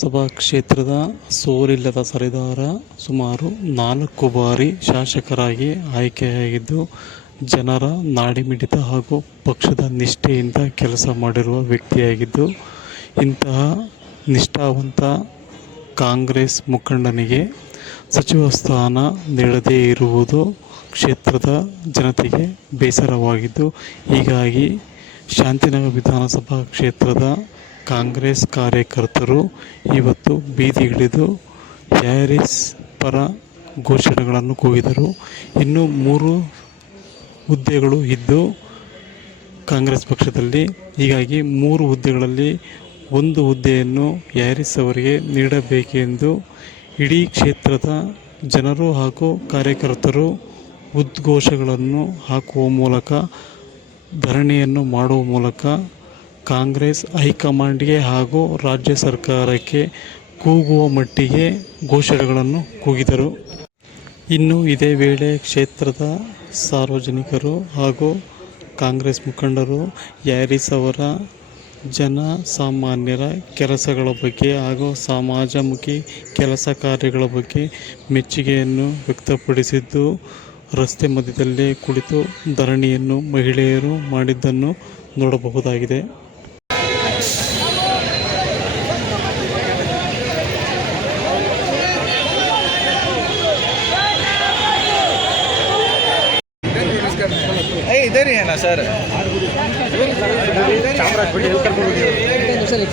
ವಿಧಾನಸಭಾ ಕ್ಷೇತ್ರದ ಸೋಲಿಲ್ಲದ ಸರದಾರ. ಸುಮಾರು 4 ಬಾರಿ ಶಾಸಕರಾಗಿ ಆಯ್ಕೆಯಾಗಿದ್ದು, ಜನರ ನಾಡಿಮಿಡಿತ ಹಾಗೂ ಪಕ್ಷದ ನಿಷ್ಠೆಯಿಂದ ಕೆಲಸ ಮಾಡಿರುವ ವ್ಯಕ್ತಿಯಾಗಿದ್ದು, ಇಂತಹ ನಿಷ್ಠಾವಂತ ಕಾಂಗ್ರೆಸ್ ಮುಖಂಡನಿಗೆ ಸಚಿವ ಸ್ಥಾನ ನೀಡದೇ ಇರುವುದು ಕ್ಷೇತ್ರದ ಜನತೆಗೆ ಬೇಸರವಾಗಿದ್ದು, ಹೀಗಾಗಿ ಶಾಂತಿನಗರ ವಿಧಾನಸಭಾ ಕ್ಷೇತ್ರದ ಕಾಂಗ್ರೆಸ್ ಕಾರ್ಯಕರ್ತರು ಇವತ್ತು ಬೀದಿಗಿಳಿದು ಹ್ಯಾರಿಸ್ ಪರ ಘೋಷಣೆಗಳನ್ನು ಕೂಗಿದರು. ಇನ್ನು 3 ಹುದ್ದೆಗಳು ಇದ್ದು ಕಾಂಗ್ರೆಸ್ ಪಕ್ಷದಲ್ಲಿ, ಹೀಗಾಗಿ 3 ಹುದ್ದೆಗಳಲ್ಲಿ 1 ಹುದ್ದೆಯನ್ನು ಹ್ಯಾರಿಸ್ ಅವರಿಗೆ ನೀಡಬೇಕೆಂದು ಇಡೀ ಕ್ಷೇತ್ರದ ಜನರು ಹಾಗೂ ಕಾರ್ಯಕರ್ತರು ಉದ್ಘೋಷಗಳನ್ನು ಹಾಕುವ ಮೂಲಕ, ಧರಣಿಯನ್ನು ಮಾಡುವ ಮೂಲಕ ಕಾಂಗ್ರೆಸ್ ಹೈಕಮಾಂಡ್ಗೆ ಹಾಗೂ ರಾಜ್ಯ ಸರ್ಕಾರಕ್ಕೆ ಕೂಗುವ ಮಟ್ಟಿಗೆ ಘೋಷಣೆಗಳನ್ನು ಕೂಗಿದರು. ಇನ್ನು ಇದೇ ವೇಳೆ ಕ್ಷೇತ್ರದ ಸಾರ್ವಜನಿಕರು ಹಾಗೂ ಕಾಂಗ್ರೆಸ್ ಮುಖಂಡರು ಹ್ಯಾರಿಸ್ ಅವರ ಜನಸಾಮಾನ್ಯರ ಕೆಲಸಗಳ ಬಗ್ಗೆ ಹಾಗೂ ಸಮಾಜಮುಖಿ ಕೆಲಸ ಕಾರ್ಯಗಳ ಬಗ್ಗೆ ಮೆಚ್ಚುಗೆಯನ್ನು ವ್ಯಕ್ತಪಡಿಸಿದ್ದು, ರಸ್ತೆ ಮಧ್ಯದಲ್ಲೇ ಕುಳಿತು ಧರಣಿಯನ್ನು ಮಹಿಳೆಯರು ಮಾಡಿದ್ದನ್ನು ನೋಡಬಹುದಾಗಿದೆ. ಇದೇರಿ ಅಣ್ಣ ಸರ್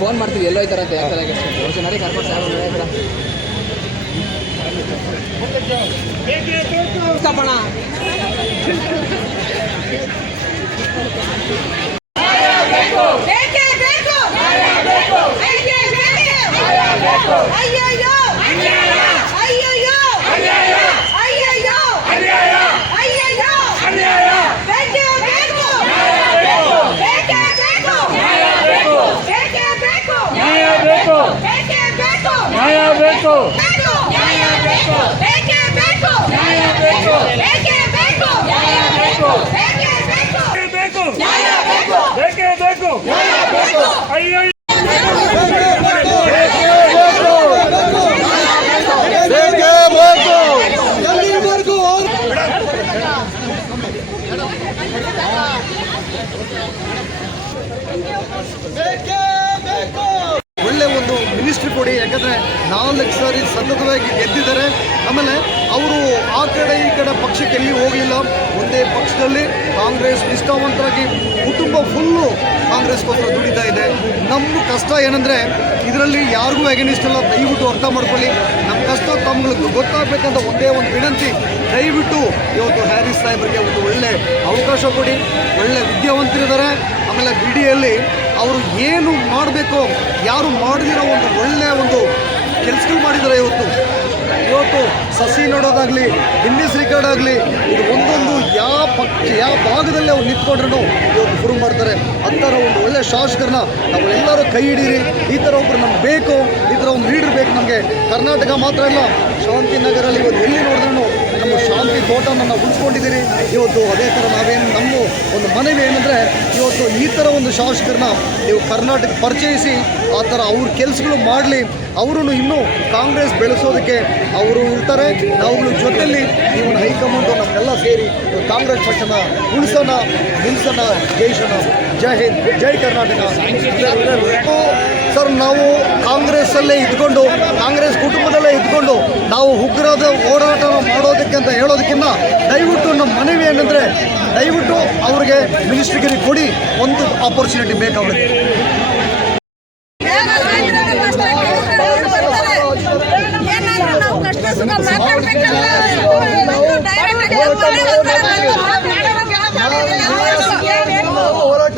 ಫೋನ್ ಮಾಡ್ತೀವಿ ಎಲ್ಲೋ ಈ ಥರ ಅಂತ ನಡಿ ಕರ್ಕೊಂಡು ಸಾಕಣ ಒಳ್ಳೆ ಒಂದು ಮಿನಿಸ್ಟ್ರಿ ಕೊಡಿ. ಯಾಕಂದರೆ 4 ಸಾರಿ ಸತತವಾಗಿ ಗೆದ್ದಿದ್ದಾರೆ. ಆಮೇಲೆ ಅವರು ಆ ಕಡೆ ಈ ಕಡೆ ಪಕ್ಷಕ್ಕೆ ಎಲ್ಲಿ ಹೋಗಲಿಲ್ಲ, ಒಂದೇ ಪಕ್ಷದಲ್ಲಿ ಕಾಂಗ್ರೆಸ್ ನಿಷ್ಠಾವಂತರಾಗಿ ಕುಟುಂಬ ಫುಲ್ಲು ಕಾಂಗ್ರೆಸ್ಗೋಸ್ಕರ ದುಡಿತಾ ಇದೆ. ನಮ್ಮ ಕಷ್ಟ ಏನಂದರೆ ಇದರಲ್ಲಿ ಯಾರಿಗೂ ಅಗೇನಿಸ್ಟ್ ಇಲ್ಲ, ದಯವಿಟ್ಟು ಅರ್ಥ ಮಾಡ್ಕೊಳ್ಳಿ. ನಮ್ಮ ಕಷ್ಟ ತಮ್ಗಳಿಗೆ ಗೊತ್ತಾಗಬೇಕಂತ ಒಂದೇ ಒಂದು ವಿನಂತಿ, ದಯವಿಟ್ಟು ಇವತ್ತು ಹ್ಯಾರಿಸ್ ಸಾಹೇಬರಿಗೆ ಒಂದು ಒಳ್ಳೆ ಅವಕಾಶ ಕೊಡಿ. ಒಳ್ಳೆ ವಿದ್ಯಾವಂತರಿದ್ದಾರೆ. ಆಮೇಲೆ ಬಿಡಿಯಲ್ಲಿ ಅವರು ಏನು ಮಾಡಬೇಕು, ಯಾರು ಮಾಡದಿರೋ ಒಂದು ಒಳ್ಳೆಯ ಒಂದು ಕೆಲಸಗಳು ಮಾಡಿದ್ದಾರೆ. ಇವತ್ತು ಸಸಿ ನೋಡೋದಾಗಲಿ, ಗಿನ್ನಿಸ್ ರೆಕಾರ್ಡ್ ಆಗಲಿ, ಇದು ಒಂದೊಂದು ಯಾವ ಭಾಗದಲ್ಲಿ ಅವ್ರು ನಿಂತ್ಕೊಂಡ್ರೂ ಇವತ್ತು ಪ್ರೂವ್ ಮಾಡ್ತಾರೆ. ಅಂಥರ ಒಂದು ಒಳ್ಳೆಯ ಶಾಸಕರನ್ನ ನಾವೆಲ್ಲರೂ ಕೈ ಹಿಡೀರಿ. ಈ ಥರ ಒಬ್ಬರು ನಮ್ಗೆ ಬೇಕು, ಈ ಥರ ಒಂದು ಲೀಡರ್ ಬೇಕು ನಮಗೆ. ಕರ್ನಾಟಕ ಮಾತ್ರ ಇಲ್ಲ, ಶಾಂತಿನಗರಲ್ಲಿ ಇವತ್ತು ಎಲ್ಲಿ ನೋಡಿದ್ರೂ ನಮ್ಮ ಶಾಂತಿ ತೋಟನ ನಾವು ಉಳಿಸ್ಕೊಂಡಿದ್ದೀರಿ. ಇವತ್ತು ಅದೇ ಥರ ನಮ್ಮ ಒಂದು ಮನವಿ ಏನಂದರೆ, ಇವತ್ತು ಈ ಥರ ಒಂದು ಶಾಸಕರನ್ನ ನೀವು ಕರ್ನಾಟಕ ಪರಿಚಯಿಸಿ, ಆ ಥರ ಅವ್ರ ಕೆಲಸಗಳು ಮಾಡಲಿ. ಅವರು ಇನ್ನೂ ಕಾಂಗ್ರೆಸ್ ಬೆಳೆಸೋದಕ್ಕೆ ಅವರು ಇರ್ತಾರೆ. ನಾವುಗಳ ಜೊತೆಯಲ್ಲಿ ಈ ಒಂದು ಹೈಕಮಾಂಡು ನಮ್ಮೆಲ್ಲ ಸೇರಿ ಕಾಂಗ್ರೆಸ್ ಪಕ್ಷನ ಉಳಿಸೋಣ, ನಿಲ್ಲಿಸೋಣ. ಜೈಸೋಣ. ಜೈ ಹಿಂದ್, ಜೈ ಕರ್ನಾಟಕ. ಸರ್, ನಾವು ಕಾಂಗ್ರೆಸ್ಸಲ್ಲೇ ಇದ್ಕೊಂಡು, ಕಾಂಗ್ರೆಸ್ ಕುಟುಂಬದಲ್ಲೇ ಇದ್ಕೊಂಡು ನಾವು ಉಗ್ರದ ಹೋರಾಟ ಮಾಡೋದಕ್ಕೆ ಅಂತ ಹೇಳೋದಕ್ಕಿಂತ, ದಯವಿಟ್ಟು ನಮ್ಮ ಮನವಿ ಏನಂದರೆ, ದಯವಿಟ್ಟು ಅವ್ರಿಗೆ ಮಿನಿಸ್ಟ್ರಿಗೆ ಕೊಡಿ, ಒಂದು ಆಪರ್ಚುನಿಟಿ ಬೇಕು ಅವ್ರಿಗೆ. ಹೋರಾಟ